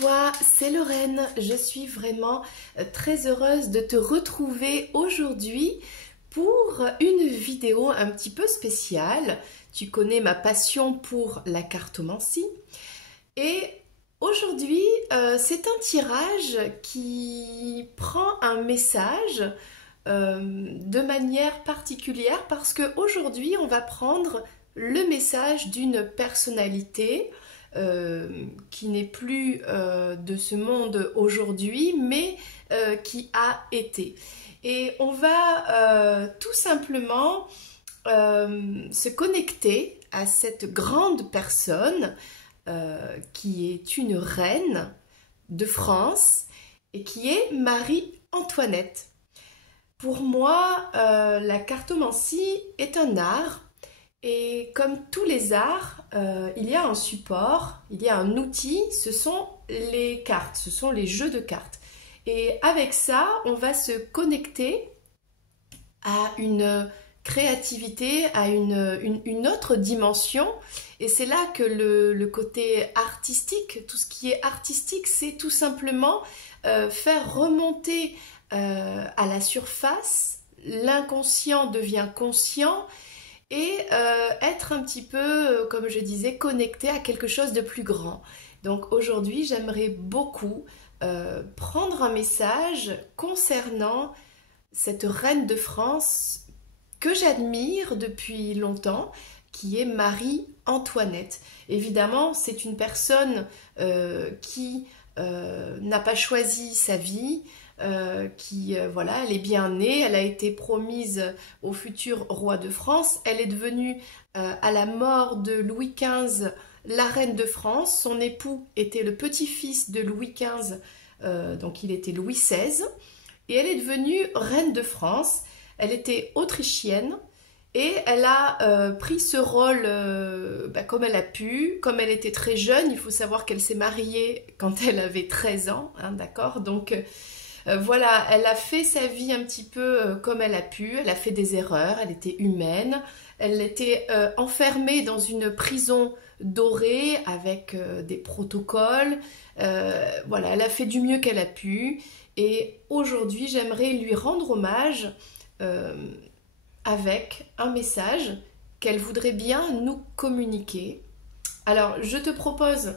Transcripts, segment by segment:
toi, c'est Lorraine. Je suis vraiment très heureuse de te retrouver aujourd'hui pour une vidéo un petit peu spéciale. Tu connais ma passion pour la cartomancie. Et aujourd'hui, c'est un tirage qui prend un message de manière particulière parce qu'aujourd'hui, on va prendre le message d'une personnalité qui n'est plus de ce monde aujourd'hui, mais qui a été. Et on va tout simplement se connecter à cette grande personne qui est une reine de France et qui est Marie-Antoinette. Pour moi, la cartomancie est un art. Et comme tous les arts, il y a un support, il y a un outil, ce sont les cartes, ce sont les jeux de cartes. Et avec ça, on va se connecter à une créativité, à une autre dimension. Et c'est là que le côté artistique, tout ce qui est artistique, c'est tout simplement faire remonter à la surface, l'inconscient devient conscient, et être un petit peu, comme je disais, connecté à quelque chose de plus grand. Donc aujourd'hui, j'aimerais beaucoup prendre un message concernant cette reine de France que j'admire depuis longtemps, qui est Marie-Antoinette. Évidemment, c'est une personne qui n'a pas choisi sa vie, voilà, elle est bien née, elle a été promise au futur roi de France, elle est devenue à la mort de Louis XV la reine de France, son époux était le petit-fils de Louis XV, donc il était Louis XVI, et elle est devenue reine de France. Elle était autrichienne et elle a pris ce rôle comme elle a pu, comme elle était très jeune. Il faut savoir qu'elle s'est mariée quand elle avait 13 ans, hein, d'accord, donc voilà, elle a fait sa vie un petit peu comme elle a pu, elle a fait des erreurs, elle était humaine, elle était enfermée dans une prison dorée avec des protocoles, voilà, elle a fait du mieux qu'elle a pu et aujourd'hui j'aimerais lui rendre hommage avec un message qu'elle voudrait bien nous communiquer. Alors je te propose,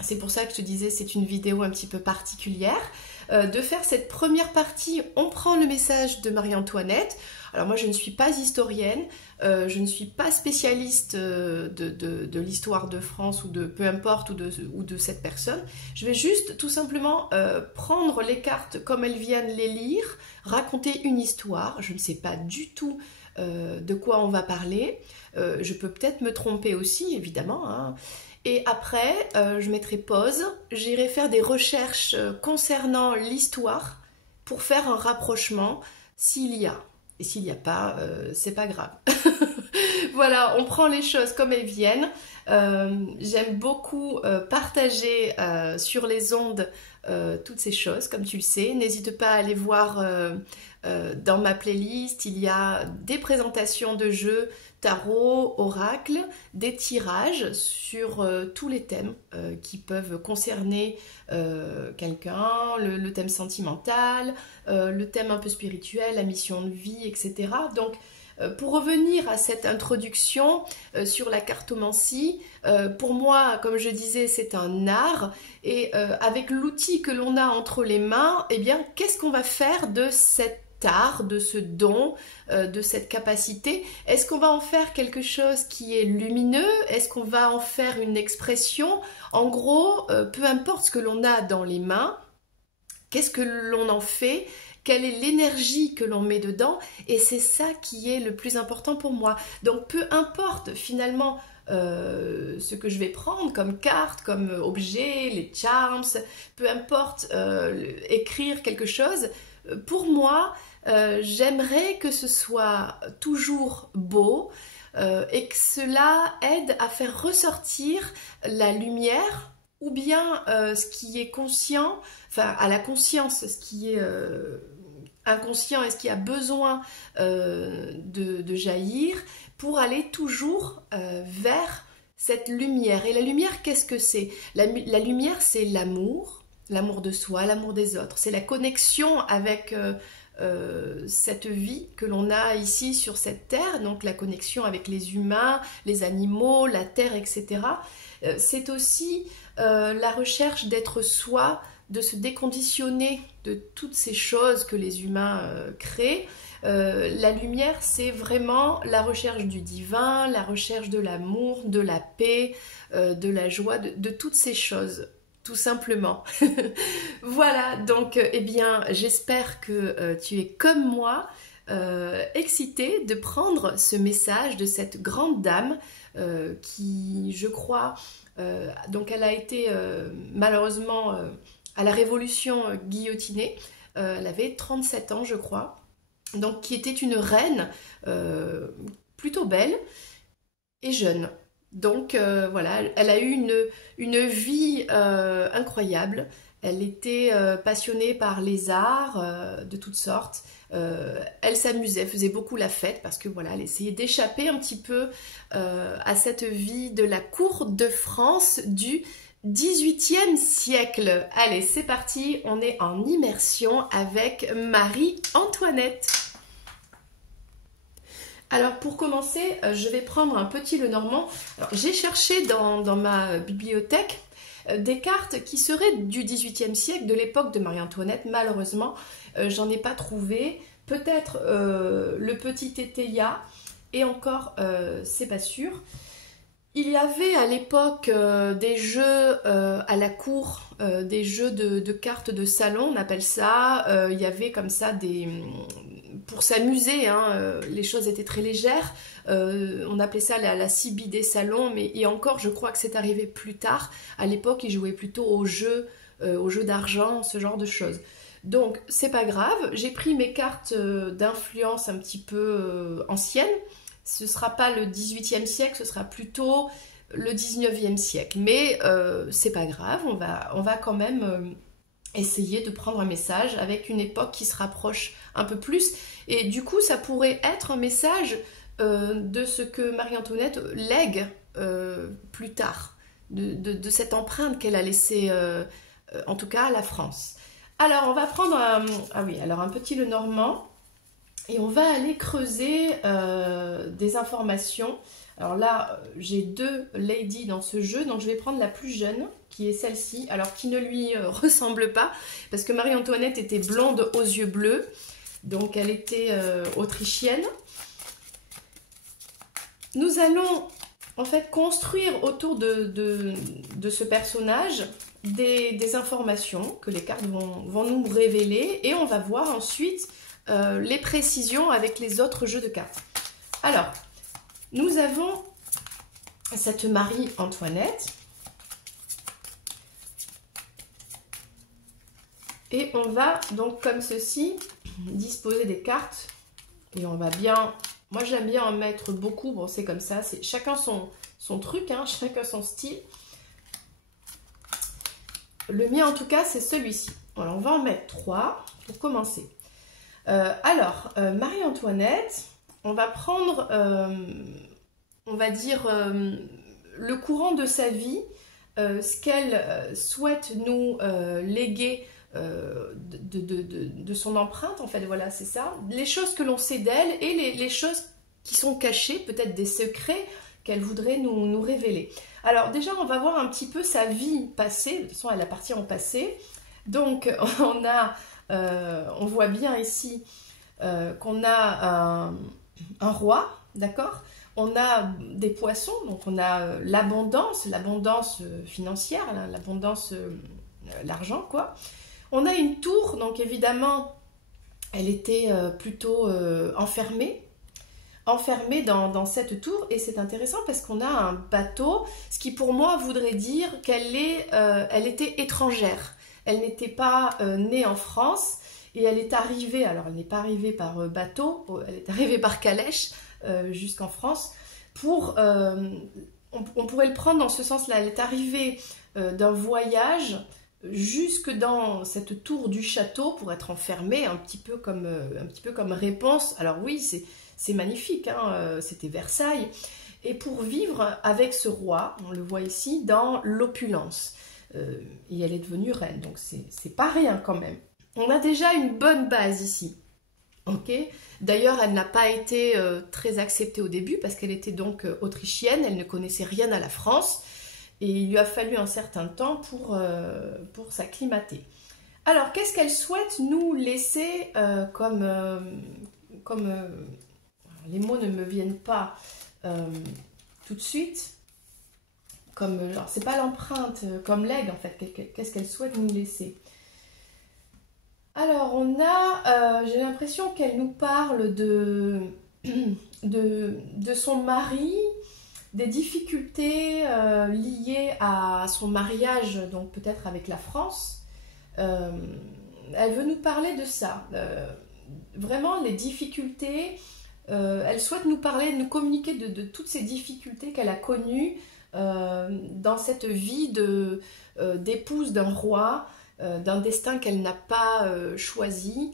c'est pour ça que je te disais c'est une vidéo un petit peu particulière, de faire cette première partie. On prend le message de Marie-Antoinette. Alors moi je ne suis pas historienne, je ne suis pas spécialiste de l'histoire de France ou de peu importe ou de cette personne. Je vais juste tout simplement prendre les cartes comme elles viennent, les lire, raconter une histoire. Je ne sais pas du tout de quoi on va parler. Je peux peut-être me tromper aussi, évidemment, hein. Et après, je mettrai pause, j'irai faire des recherches concernant l'histoire pour faire un rapprochement s'il y a. Et s'il n'y a pas, c'est pas grave. Voilà, on prend les choses comme elles viennent. J'aime beaucoup partager sur les ondes toutes ces choses, comme tu le sais. N'hésite pas à aller voir dans ma playlist, il y a des présentations de jeux, tarot, oracle, des tirages sur tous les thèmes qui peuvent concerner quelqu'un, le thème sentimental, le thème un peu spirituel, la mission de vie, etc. Donc, pour revenir à cette introduction sur la cartomancie, pour moi, comme je disais, c'est un art et avec l'outil que l'on a entre les mains, eh bien, qu'est-ce qu'on va faire de cet art, de ce don, de cette capacité? Est-ce qu'on va en faire quelque chose qui est lumineux? Est-ce qu'on va en faire une expression? En gros, peu importe ce que l'on a dans les mains, qu'est-ce que l'on en fait? Quelle est l'énergie que l'on met dedans? Et c'est ça qui est le plus important pour moi. Donc peu importe finalement ce que je vais prendre comme carte, comme objet, les charms, peu importe écrire quelque chose, pour moi, j'aimerais que ce soit toujours beau et que cela aide à faire ressortir la lumière ou bien ce qui est conscient, enfin à la conscience, ce qui est inconscient et ce qui a besoin de jaillir pour aller toujours vers cette lumière. Et la lumière, qu'est-ce que c'est? La lumière, c'est l'amour, l'amour de soi, l'amour des autres. C'est la connexion avec cette vie que l'on a ici sur cette terre, donc la connexion avec les humains, les animaux, la terre, etc. C'est aussi la recherche d'être soi, de se déconditionner de toutes ces choses que les humains créent. La lumière, c'est vraiment la recherche du divin, la recherche de l'amour, de la paix, de la joie, de toutes ces choses, tout simplement. Voilà, donc, eh bien, j'espère que tu es comme moi, excitée de prendre ce message de cette grande dame qui, je crois, donc elle a été malheureusement à la Révolution guillotinée. Elle avait 37 ans, je crois. Donc, qui était une reine plutôt belle et jeune. Donc, voilà, elle a eu une vie incroyable. Elle était passionnée par les arts de toutes sortes. Elle s'amusait, faisait beaucoup la fête parce que voilà, elle essayait d'échapper un petit peu à cette vie de la cour de France du XVIIIe siècle. Allez, c'est parti, on est en immersion avec Marie-Antoinette. Alors pour commencer, je vais prendre un petit Lenormand. J'ai cherché dans ma bibliothèque des cartes qui seraient du XVIIIe siècle, de l'époque de Marie-Antoinette. Malheureusement, j'en ai pas trouvé. Peut-être le petit Tétéia, et encore, c'est pas sûr. Il y avait à l'époque des jeux à la cour, des jeux de cartes de salon, on appelle ça. Il y avait comme ça pour s'amuser, hein, les choses étaient très légères. On appelait ça la CB des salons, et encore, je crois que c'est arrivé plus tard. À l'époque, ils jouaient plutôt aux jeux d'argent, ce genre de choses. Donc, c'est pas grave. J'ai pris mes cartes d'influence un petit peu anciennes. Ce ne sera pas le XVIIIe siècle, ce sera plutôt le XIXe siècle. Mais c'est pas grave, on va quand même essayer de prendre un message avec une époque qui se rapproche un peu plus. Et du coup, ça pourrait être un message de ce que Marie-Antoinette lègue plus tard, de cette empreinte qu'elle a laissée, en tout cas à la France. Alors, on va prendre un petit Lenormand. Et on va aller creuser des informations. Alors là, j'ai deux ladies dans ce jeu, donc je vais prendre la plus jeune, qui est celle-ci, alors qui ne lui ressemble pas, parce que Marie-Antoinette était blonde aux yeux bleus, donc elle était autrichienne. Nous allons en fait construire autour de ce personnage des informations que les cartes vont nous révéler, et on va voir ensuite les précisions avec les autres jeux de cartes. Alors, nous avons cette Marie-Antoinette. Et on va donc comme ceci disposer des cartes. Et on va bien... Moi j'aime bien en mettre beaucoup. Bon, c'est comme ça. C'est chacun son truc, hein, chacun son style. Le mien en tout cas, c'est celui-ci. Alors, on va en mettre 3 pour commencer. Marie-Antoinette, on va prendre, on va dire, le courant de sa vie, ce qu'elle souhaite nous léguer de son empreinte, en fait, voilà, c'est ça. Les choses que l'on sait d'elle et les choses qui sont cachées, peut-être des secrets qu'elle voudrait nous révéler. Alors déjà, on va voir un petit peu sa vie passée. De toute façon, elle appartient au passé. Donc, on voit bien ici qu'on a un roi, d'accord? On a des poissons, donc on a l'abondance financière, l'abondance, l'argent, quoi. On a une tour, donc évidemment, elle était plutôt enfermée dans cette tour, et c'est intéressant parce qu'on a un bateau, ce qui pour moi voudrait dire elle était étrangère. Elle n'était pas née en France et elle est arrivée, alors elle n'est pas arrivée par bateau, elle est arrivée par calèche jusqu'en France. On pourrait le prendre dans ce sens-là, elle est arrivée d'un voyage jusque dans cette tour du château pour être enfermée, un petit peu comme réponse. Alors oui, c'est magnifique, hein, c'était Versailles. et pour vivre avec ce roi, on le voit ici, dans l'opulence. Et elle est devenue reine, donc c'est pas rien quand même. On a déjà une bonne base ici. Ok. D'ailleurs, elle n'a pas été très acceptée au début parce qu'elle était donc autrichienne, elle ne connaissait rien à la France et il lui a fallu un certain temps pour s'acclimater. Alors, qu'est-ce qu'elle souhaite nous laisser les mots ne me viennent pas tout de suite, alors c'est pas l'empreinte, comme l'aigle en fait, qu'est-ce qu'elle souhaite nous laisser? Alors, j'ai l'impression qu'elle nous parle de son mari, des difficultés liées à son mariage, donc peut-être avec la France. Elle veut nous parler de ça, vraiment les difficultés. Elle souhaite nous parler, nous communiquer de toutes ces difficultés qu'elle a connues dans cette vie d'épouse d'un roi, d'un destin qu'elle n'a pas choisi,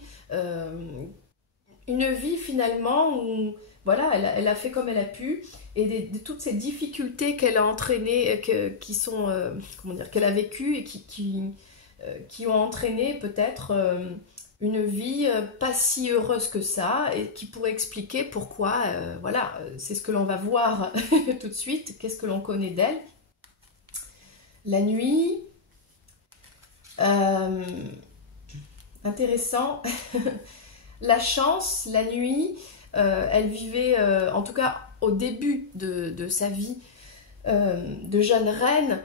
une vie finalement où voilà, elle a fait comme elle a pu, et de toutes ces difficultés qu'elle a entraînées, qui sont, comment dire, qu'elle a vécues et qui ont entraîné peut-être une vie pas si heureuse que ça, et qui pourrait expliquer pourquoi, voilà, c'est ce que l'on va voir tout de suite, qu'est-ce que l'on connaît d'elle. La nuit, intéressant, la chance, la nuit, elle vivait, en tout cas au début de sa vie de jeune reine,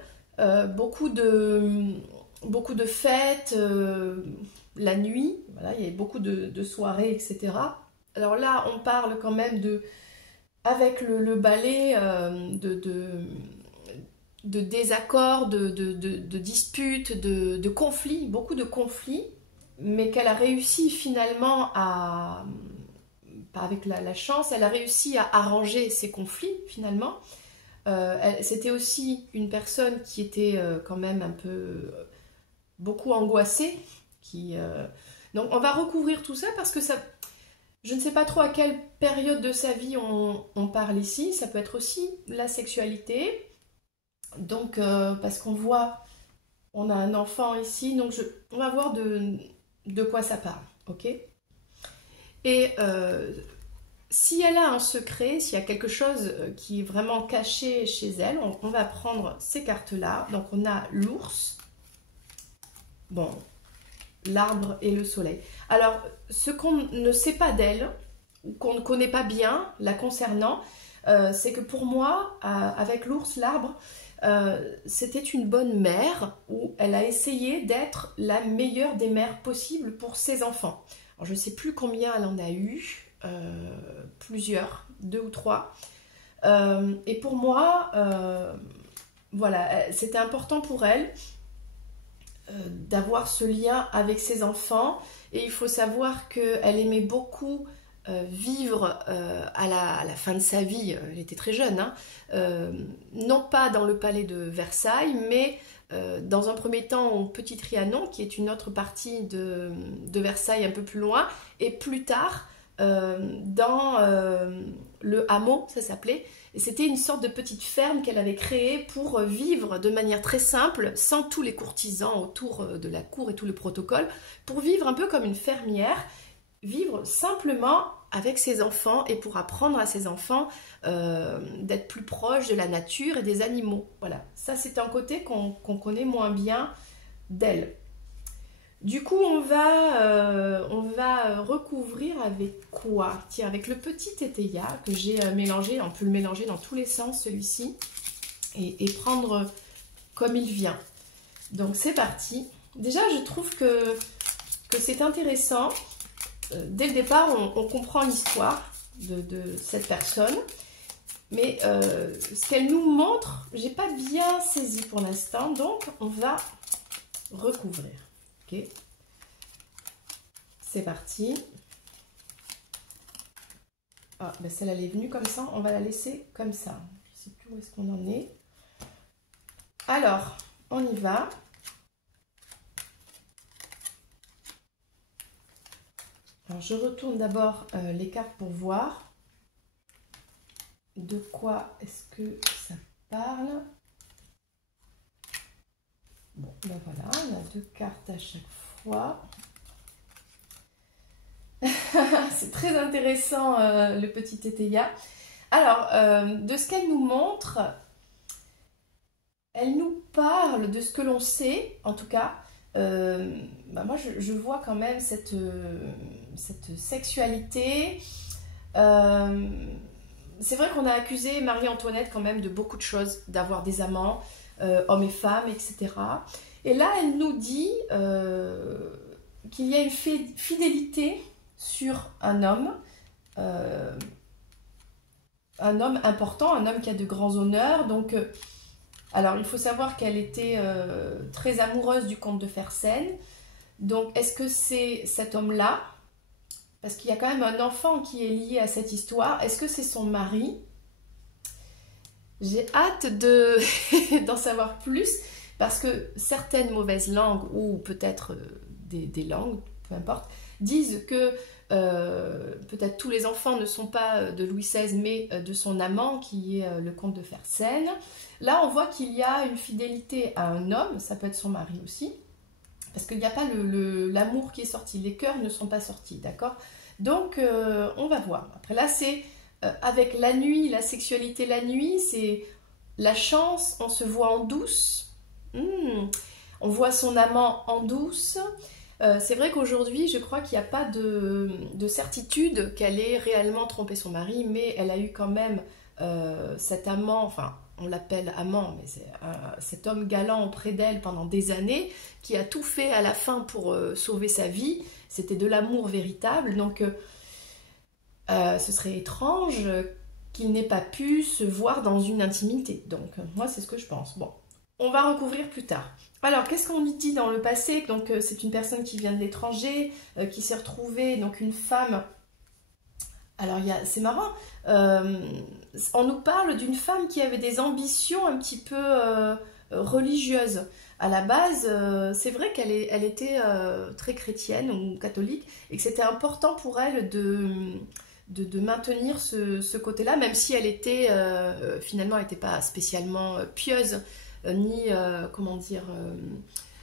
beaucoup de fêtes, la nuit, voilà, il y avait beaucoup de soirées, etc. Alors là, on parle quand même avec le ballet, de désaccords, de disputes, de conflits, beaucoup de conflits, mais qu'elle a réussi finalement avec la chance, elle a réussi à arranger ces conflits finalement. C'était aussi une personne qui était quand même un peu beaucoup angoissée. Donc on va recouvrir tout ça parce que je ne sais pas trop à quelle période de sa vie on parle ici. Ça peut être aussi la sexualité. Donc, parce qu'on voit, on a un enfant ici, donc on va voir de quoi ça parle, ok? Et si elle a un secret, s'il y a quelque chose qui est vraiment caché chez elle, on va prendre ces cartes-là. Donc, on a l'ours, bon, l'arbre et le soleil. Alors, ce qu'on ne sait pas d'elle, ou qu'on ne connaît pas bien la concernant, c'est que pour moi, avec l'ours, l'arbre, c'était une bonne mère où elle a essayé d'être la meilleure des mères possibles pour ses enfants. Alors, je ne sais plus combien elle en a eu, plusieurs, 2 ou 3. Et pour moi, voilà, c'était important pour elle d'avoir ce lien avec ses enfants. Et il faut savoir qu'elle aimait beaucoup vivre à la fin de sa vie, elle était très jeune, hein, non pas dans le palais de Versailles, mais dans un premier temps au Petit Trianon, qui est une autre partie de Versailles un peu plus loin, et plus tard dans le hameau, ça s'appelait, et c'était une sorte de petite ferme qu'elle avait créée pour vivre de manière très simple, sans tous les courtisans autour de la cour et tout le protocole, pour vivre un peu comme une fermière, vivre simplement avec ses enfants et pour apprendre à ses enfants d'être plus proches de la nature et des animaux. Voilà, ça c'est un côté qu'on connaît moins bien d'elle. Du coup, on va recouvrir avec quoi? Tiens, avec le petit tétéia que j'ai mélangé. On peut le mélanger dans tous les sens, celui-ci, et prendre comme il vient. Donc, c'est parti. Déjà, je trouve que c'est intéressant. Dès le départ, on comprend l'histoire de cette personne. Mais ce qu'elle nous montre, j'ai pas bien saisi pour l'instant. Donc, on va recouvrir. Ok, c'est parti. Ah, ben celle-là, elle est venue comme ça. On va la laisser comme ça. Je ne sais plus où est-ce qu'on en est. Alors, on y va. Alors, je retourne d'abord les cartes pour voir. de quoi est-ce que ça parle? Bon, ben voilà, on a 2 cartes à chaque fois. C'est très intéressant, le petit Tétéia. Alors, de ce qu'elle nous montre, elle nous parle de ce que l'on sait, en tout cas. Moi, je vois quand même cette sexualité. C'est vrai qu'on a accusé Marie-Antoinette quand même de beaucoup de choses, d'avoir des amants, hommes et femmes, etc. Et là, elle nous dit qu'il y a une fidélité sur un homme important, un homme qui a de grands honneurs. Donc, alors, il faut savoir qu'elle était très amoureuse du comte de Fersen. Donc, est-ce que c'est cet homme-là? Parce qu'il y a quand même un enfant qui est lié à cette histoire. Est-ce que c'est son mari? J'ai hâte d'en savoir plus, parce que certaines mauvaises langues, ou peut-être des langues, peu importe, disent que peut-être tous les enfants ne sont pas de Louis XVI, mais de son amant, qui est le comte de Fersen. Là, on voit qu'il y a une fidélité à un homme, ça peut être son mari aussi, parce qu'il n'y a pas l'amour qui est sorti, les cœurs ne sont pas sortis, d'accord? Donc, on va voir. Après là, c'est avec la nuit, la sexualité la nuit, c'est la chance, on se voit en douce. On voit son amant en douce. C'est vrai qu'aujourd'hui, je crois qu'il n'y a pas de certitude qu'elle ait réellement trompé son mari, mais elle a eu quand même cet amant, enfin, on l'appelle amant, mais c'est cet homme galant auprès d'elle pendant des années, qui a tout fait à la fin pour sauver sa vie. C'était de l'amour véritable, donc ce serait étrange qu'il n'ait pas pu se voir dans une intimité. Donc moi, c'est ce que je pense. Bon, on va recouvrir plus tard. Alors, qu'est-ce qu'on y dit dans le passé? Donc, c'est une personne qui vient de l'étranger, qui s'est retrouvée, donc une femme. Alors, c'est marrant, on nous parle d'une femme qui avait des ambitions un petit peu religieuses. À la base, c'est vrai elle était très chrétienne ou catholique, et que c'était important pour elle de maintenir ce côté-là, même si elle était, finalement, elle n'était pas spécialement pieuse, ni, comment dire,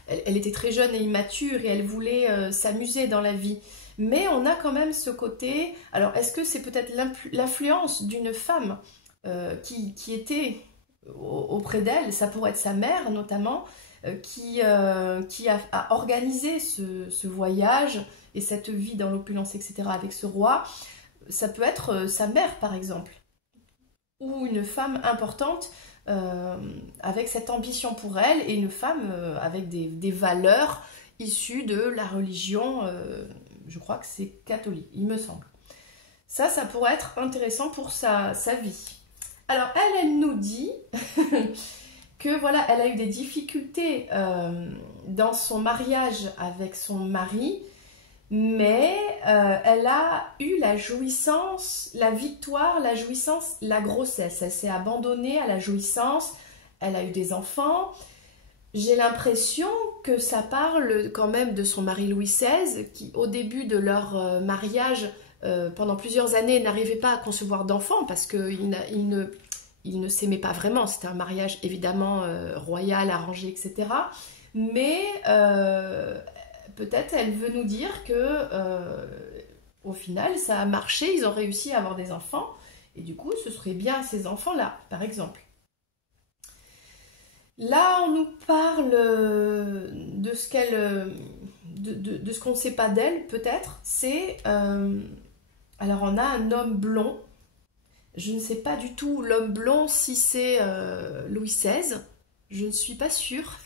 elle était très jeune et immature, et elle voulait s'amuser dans la vie. Mais on a quand même ce côté. Alors, est-ce que c'est peut-être l'influence d'une femme qui était auprès d'elle? Ça pourrait être sa mère, notamment, qui a organisé ce voyage et cette vie dans l'opulence, etc., avec ce roi. Ça peut être sa mère, par exemple, ou une femme importante avec cette ambition pour elle, et une femme avec des valeurs issues de la religion. Je crois que c'est catholique, il me semble. Ça pourrait être intéressant pour sa vie. Alors, elle nous dit que voilà, elle a eu des difficultés dans son mariage avec son mari, mais elle a eu la jouissance, la victoire, la jouissance, la grossesse. Elle s'est abandonnée à la jouissance, elle a eu des enfants. J'ai l'impression que ça parle quand même de son mari Louis XVI, qui au début de leur mariage, pendant plusieurs années, n'arrivait pas à concevoir d'enfants parce qu'il ne s'aimait pas vraiment. C'était un mariage évidemment royal, arrangé, etc. Mais peut-être elle veut nous dire que au final, ça a marché, ils ont réussi à avoir des enfants, et du coup, ce serait bien ces enfants-là, par exemple. Là, on nous parle de ce de ce qu'on ne sait pas d'elle, peut-être. C'est alors, on a un homme blond. Je ne sais pas du tout l'homme blond si c'est Louis XVI. Je ne suis pas sûre.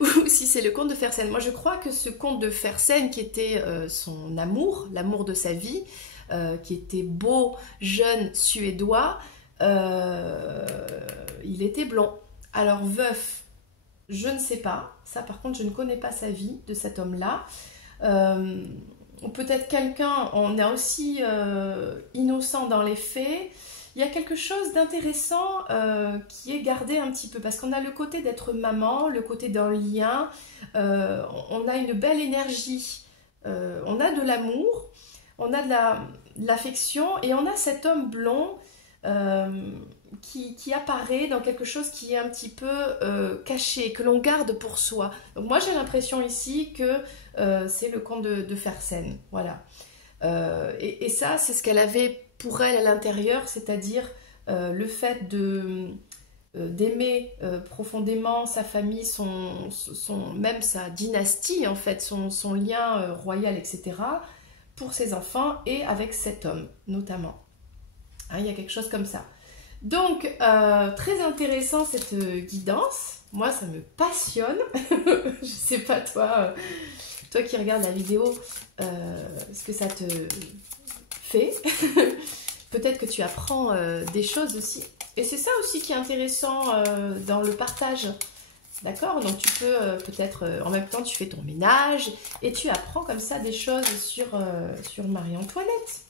Ou si c'est le comte de Fersen. Moi, je crois que ce comte de Fersen, qui était son amour, l'amour de sa vie, qui était beau, jeune, suédois, il était blond. Alors, veuf, je ne sais pas. Ça, par contre, je ne connais pas sa vie de cet homme-là. Ou peut-être quelqu'un, on est aussi innocent dans les faits. Il y a quelque chose d'intéressant qui est gardé un petit peu, parce qu'on a le côté d'être maman, le côté d'un lien, on a une belle énergie, on a de l'amour, on a de l'affection et on a cet homme blond qui apparaît dans quelque chose qui est un petit peu caché, que l'on garde pour soi. Donc moi j'ai l'impression ici que c'est le comte de Fersen, voilà. Et ça c'est ce qu'elle avait pour elle à l'intérieur, c'est-à-dire le fait d'aimer profondément sa famille, même sa dynastie en fait, son lien royal, etc., pour ses enfants et avec cet homme notamment. Hein, il y a quelque chose comme ça. Donc, très intéressant cette guidance. Moi, ça me passionne. Je sais pas toi, toi qui regardes la vidéo, ce que ça te fait. Peut-être que tu apprends des choses aussi. Et c'est ça aussi qui est intéressant dans le partage. D'accord? Donc tu peux peut-être, en même temps, tu fais ton ménage et tu apprends comme ça des choses sur Marie-Antoinette.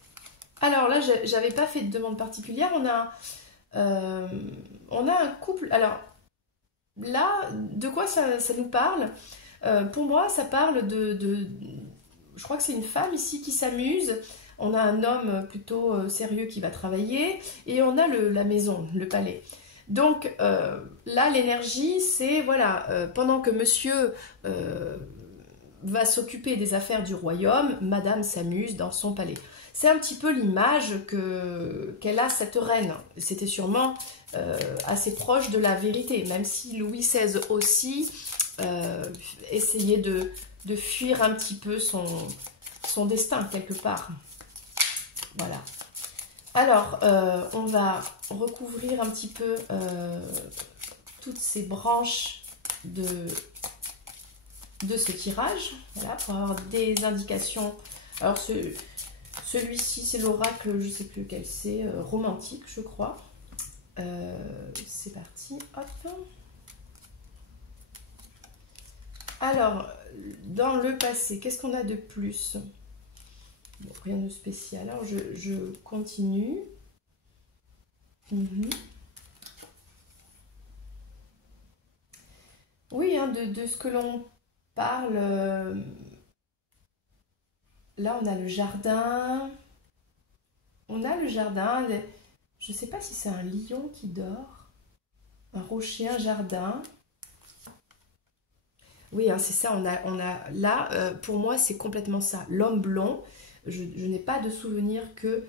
Alors là, j'avais pas fait de demande particulière. On a un couple. Alors là, de quoi ça nous parle? Pour moi, ça parle je crois que c'est une femme ici qui s'amuse. On a un homme plutôt sérieux qui va travailler et on a la maison, le palais. Donc là, l'énergie, c'est voilà, pendant que monsieur va s'occuper des affaires du royaume, madame s'amuse dans son palais. C'est un petit peu l'image qu'elle a, cette reine. C'était sûrement assez proche de la vérité, même si Louis XVI aussi essayait de fuir un petit peu son destin quelque part. Voilà. Alors, on va recouvrir un petit peu toutes ces branches de ce tirage, voilà, pour avoir des indications. Alors, celui-ci, c'est l'oracle, je ne sais plus lequel c'est, romantique, je crois. C'est parti, hop. Alors, dans le passé, qu'est-ce qu'on a de plus? Bon, rien de spécial. Alors, je continue. Oui, hein, de ce que l'on parle. Là, on a le jardin. On a le jardin. Je ne sais pas si c'est un lion qui dort. Un rocher, un jardin. Oui, hein, c'est ça. On a là, pour moi, c'est complètement ça. L'homme blond. Je n'ai pas de souvenir que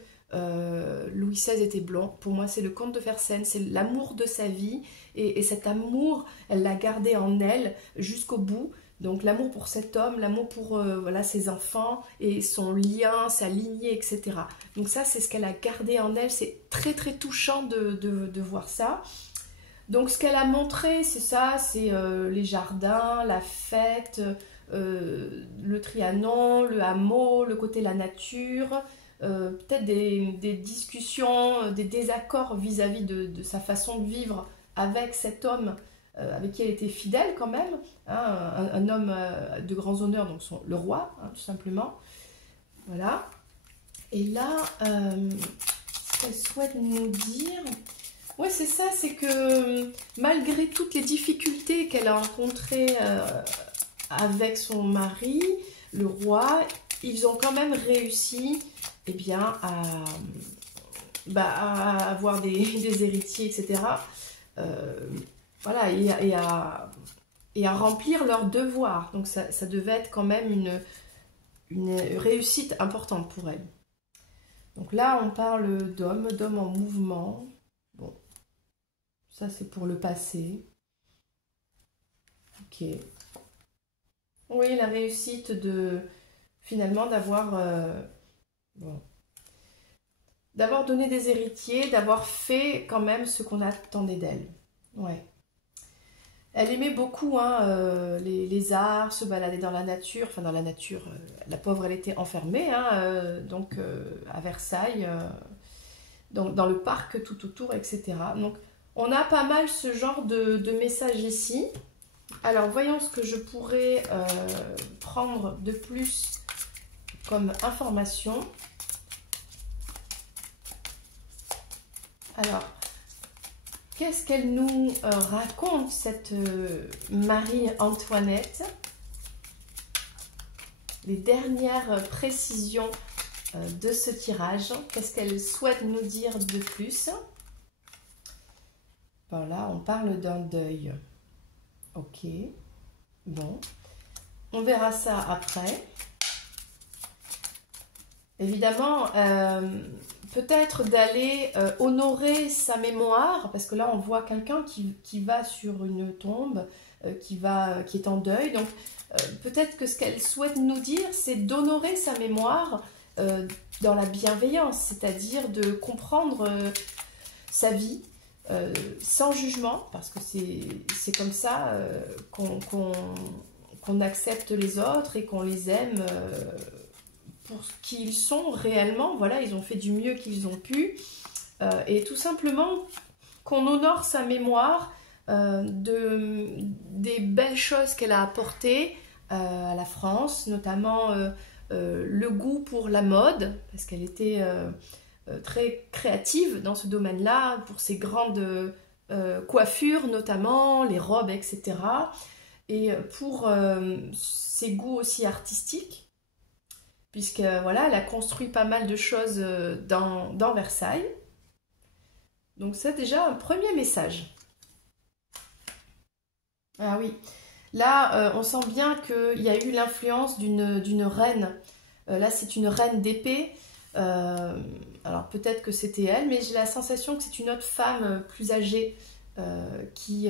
Louis XVI était blond. Pour moi, c'est le comte de Fersen. C'est l'amour de sa vie. Et cet amour, elle l'a gardé en elle jusqu'au bout. Donc l'amour pour cet homme, l'amour pour voilà, ses enfants et son lien, sa lignée, etc. Donc ça, c'est ce qu'elle a gardé en elle. C'est très très touchant de voir ça. Donc ce qu'elle a montré, c'est ça, c'est les jardins, la fête, le Trianon, le hameau, le côté la nature, peut-être des discussions, des désaccords vis-à-vis de sa façon de vivre avec cet homme avec qui elle était fidèle quand même, hein, un homme de grands honneurs, donc le roi, hein, tout simplement. Voilà. Et là, ce qu'elle souhaite nous dire, ouais, c'est ça, c'est que malgré toutes les difficultés qu'elle a rencontrées avec son mari, le roi, ils ont quand même réussi, eh bien, à avoir des héritiers, etc. Voilà, et à remplir leurs devoirs. Donc ça devait être quand même une réussite importante pour elle. Donc là, on parle d'homme en mouvement. Bon, ça c'est pour le passé. Ok. Oui, la réussite finalement d'avoir d'avoir donné des héritiers, d'avoir fait quand même ce qu'on attendait d'elle. Ouais. Elle aimait beaucoup hein, les arts, se balader dans la nature. Enfin, dans la nature, la pauvre, elle était enfermée, hein, donc à Versailles, dans le parc tout autour, etc. Donc, on a pas mal ce genre de messages ici. Alors, voyons ce que je pourrais prendre de plus comme information. Alors, qu'est-ce qu'elle nous raconte, cette Marie-Antoinette? Les dernières précisions de ce tirage. Qu'est-ce qu'elle souhaite nous dire de plus? Voilà, on parle d'un deuil. Ok, bon, on verra ça après. Évidemment, peut-être d'aller honorer sa mémoire, parce que là on voit quelqu'un qui va sur une tombe, qui est en deuil. Donc peut-être que ce qu'elle souhaite nous dire, c'est d'honorer sa mémoire dans la bienveillance, c'est-à-dire de comprendre sa vie sans jugement, parce que c'est comme ça qu'on accepte les autres et qu'on les aime pour ce qu'ils sont réellement. Voilà, ils ont fait du mieux qu'ils ont pu. Et tout simplement qu'on honore sa mémoire des belles choses qu'elle a apportées à la France, notamment le goût pour la mode, parce qu'elle était très créative dans ce domaine-là, pour ses grandes coiffures notamment, les robes, etc. Et pour ses goûts aussi artistiques, puisque voilà, elle a construit pas mal de choses dans Versailles. Donc c'est déjà un premier message. Ah oui, là on sent bien qu'il y a eu l'influence d'une reine. Là c'est une reine d'épée. Alors peut-être que c'était elle, mais j'ai la sensation que c'est une autre femme plus âgée qui,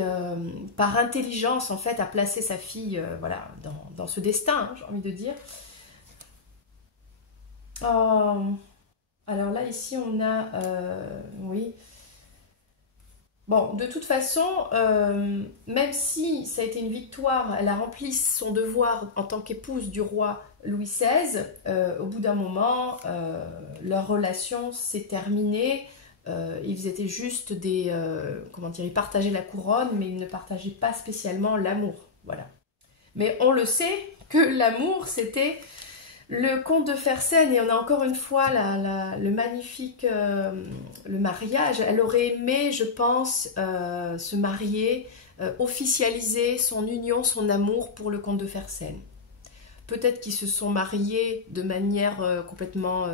par intelligence en fait, a placé sa fille voilà, dans ce destin, hein, j'ai envie de dire. Oh. Alors là, ici, on a... oui. Bon, de toute façon, même si ça a été une victoire, elle a rempli son devoir en tant qu'épouse du roi Louis XVI, au bout d'un moment, leur relation s'est terminée. Ils étaient juste des... comment dire, ils partageaient la couronne, mais ils ne partageaient pas spécialement l'amour. Voilà. Mais on le sait que l'amour, c'était... Le comte de Fersen, et on a encore une fois le magnifique le mariage. Elle aurait aimé, je pense, se marier, officialiser son union, son amour pour le comte de Fersen. Peut-être qu'ils se sont mariés de manière complètement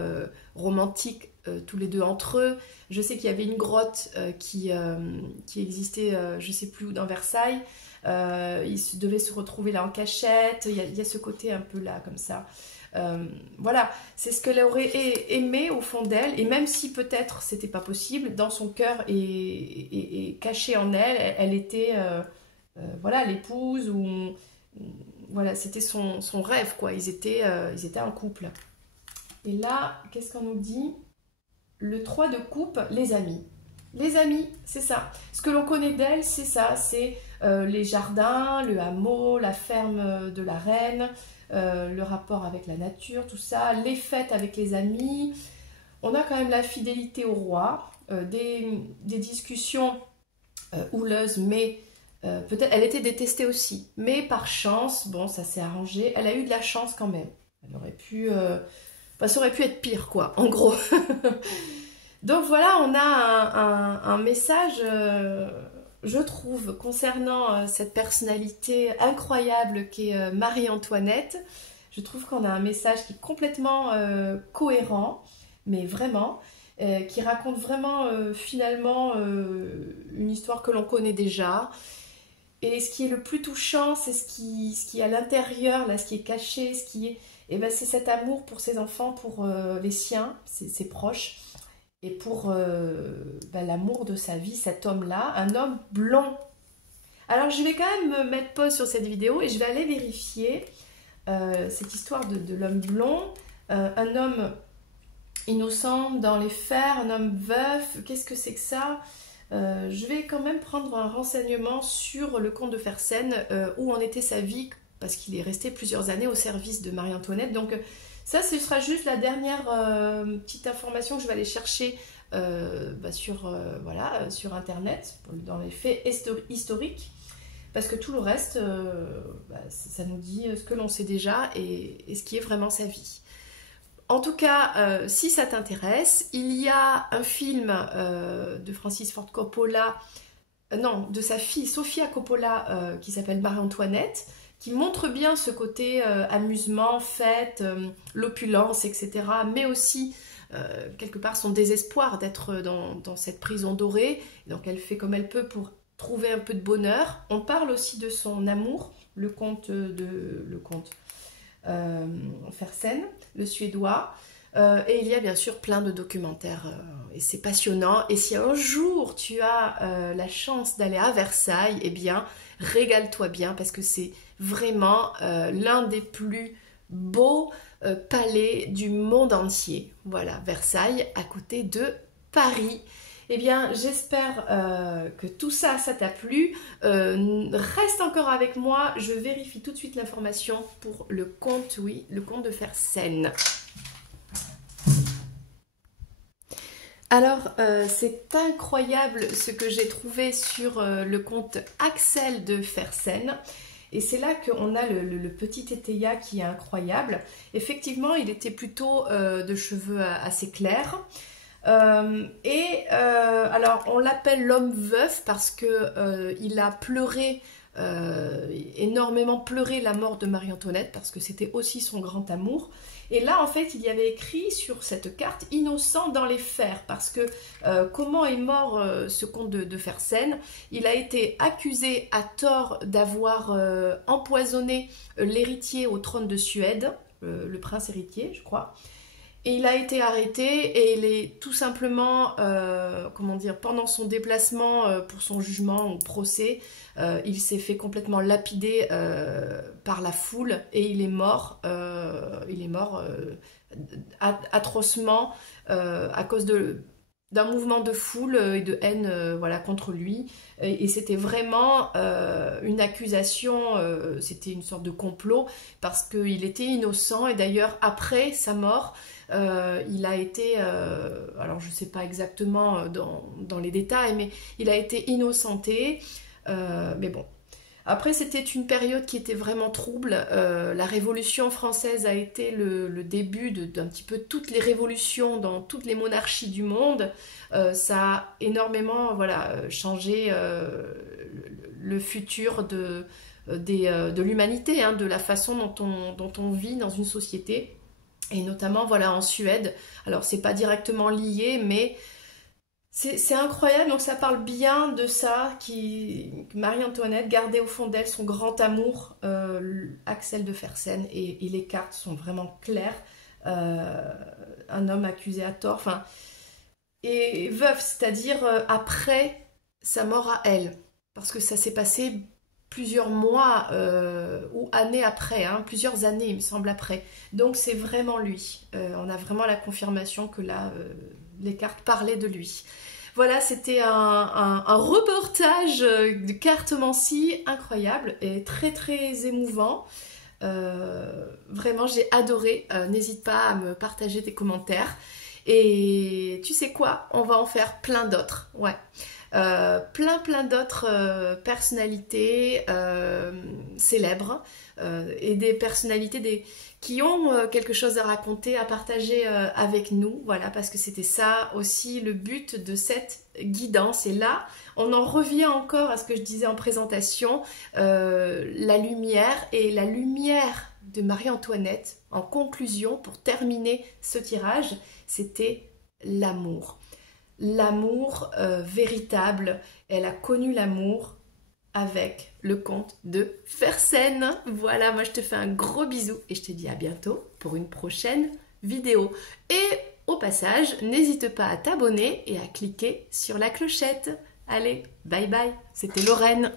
romantique, tous les deux entre eux. Je sais qu'il y avait une grotte qui existait, je ne sais plus où, dans Versailles. Ils devaient se retrouver là en cachette. Il y a ce côté un peu là, comme ça. Voilà, c'est ce qu'elle aurait aimé au fond d'elle, et même si peut-être c'était pas possible, dans son cœur et caché en elle, elle était voilà, l'épouse, ou voilà, c'était son rêve, quoi. Ils étaient un couple. Et là, qu'est-ce qu'on nous dit? Le 3 de coupe, les amis. Les amis, c'est ça. Ce que l'on connaît d'elle, c'est ça, c'est les jardins, le hameau, la ferme de la reine, le rapport avec la nature, tout ça, les fêtes avec les amis. On a quand même la fidélité au roi, des discussions houleuses, mais peut-être elle était détestée aussi. Mais par chance, bon, ça s'est arrangé. Elle a eu de la chance quand même. Elle aurait pu, ça aurait pu être pire, quoi, en gros. Donc voilà, on a un message, je trouve, concernant cette personnalité incroyable qu'est Marie-Antoinette. Je trouve qu'on a un message qui est complètement cohérent, mais vraiment, qui raconte vraiment finalement une histoire que l'on connaît déjà. Et ce qui est le plus touchant, c'est ce qui est à l'intérieur, là, ce qui est caché, eh ben, c'est cet amour pour ses enfants, pour les siens, ses proches. Et pour l'amour de sa vie, cet homme-là, un homme blond. Alors je vais quand même me mettre pause sur cette vidéo et je vais aller vérifier cette histoire de l'homme blond. Un homme innocent dans les fers, un homme veuf, qu'est-ce que c'est que ça? Je vais quand même prendre un renseignement sur le comte de Fersen, où en était sa vie, parce qu'il est resté plusieurs années au service de Marie-Antoinette. Donc ça, ce sera juste la dernière petite information que je vais aller chercher sur Internet, dans les faits historiques, parce que tout le reste, ça nous dit ce que l'on sait déjà et ce qui est vraiment sa vie. En tout cas, si ça t'intéresse, il y a un film de Francis Ford Coppola, non, de sa fille Sofia Coppola, qui s'appelle Marie-Antoinette, qui montre bien ce côté amusement, fête, l'opulence, etc. Mais aussi, quelque part, son désespoir d'être dans cette prison dorée. Donc elle fait comme elle peut pour trouver un peu de bonheur. On parle aussi de son amour, le comte Fersen, le Suédois. Et il y a bien sûr plein de documentaires et c'est passionnant. Et si un jour tu as la chance d'aller à Versailles, eh bien régale-toi bien parce que c'est vraiment l'un des plus beaux palais du monde entier. Voilà, Versailles à côté de Paris. Eh bien, j'espère que tout ça, ça t'a plu. Reste encore avec moi, je vérifie tout de suite l'information pour le comte, oui, le comte de Fersen. Alors, c'est incroyable ce que j'ai trouvé sur le comte Axel de Fersen. Et c'est là qu'on a le petit Tétéia qui est incroyable. Effectivement, il était plutôt de cheveux assez clairs. Alors, on l'appelle l'homme veuf parce que il a pleuré, énormément pleuré la mort de Marie-Antoinette parce que c'était aussi son grand amour. Et là, en fait, il y avait écrit sur cette carte « Innocent dans les fers » parce que comment est mort ce comte de Fersen? Il a été accusé à tort d'avoir empoisonné l'héritier au trône de Suède, le prince héritier, je crois. Et il a été arrêté et il est tout simplement, comment dire, pendant son déplacement pour son jugement ou procès, il s'est fait complètement lapider par la foule et il est mort atrocement à cause d'un mouvement de foule et de haine voilà, contre lui. Et c'était vraiment une accusation, c'était une sorte de complot parce qu'il était innocent et d'ailleurs après sa mort, il a été, alors je ne sais pas exactement dans les détails, mais il a été innocenté, mais bon. Après, c'était une période qui était vraiment trouble. La Révolution française a été le début d'un petit peu toutes les révolutions dans toutes les monarchies du monde. Ça a énormément voilà, changé le futur de l'humanité, hein, de la façon dont on vit dans une société. Et notamment voilà, en Suède. Alors, c'est pas directement lié, mais c'est incroyable, donc ça parle bien de ça, Marie-Antoinette gardait au fond d'elle son grand amour, Axel de Fersen, et les cartes sont vraiment claires. Un homme accusé à tort, enfin, et veuf, c'est-à-dire après sa mort à elle, parce que ça s'est passé plusieurs mois ou années après, hein, plusieurs années il me semble après, donc c'est vraiment lui. On a vraiment la confirmation que là, les cartes parlaient de lui. Voilà, c'était un reportage de cartomancie incroyable et très très émouvant. Vraiment, j'ai adoré. N'hésite pas à me partager tes commentaires. Et tu sais quoi? On va en faire plein d'autres. Ouais. Plein d'autres personnalités célèbres et des personnalités qui ont quelque chose à raconter, à partager avec nous, voilà, parce que c'était ça aussi le but de cette guidance. Et là, on en revient encore à ce que je disais en présentation, la lumière et la lumière de Marie-Antoinette, en conclusion, pour terminer ce tirage, c'était l'amour. L'amour véritable, elle a connu l'amour avec le comte de Fersen. Voilà, moi je te fais un gros bisou et je te dis à bientôt pour une prochaine vidéo. Et au passage, n'hésite pas à t'abonner et à cliquer sur la clochette. Allez, bye bye, c'était Lorraine.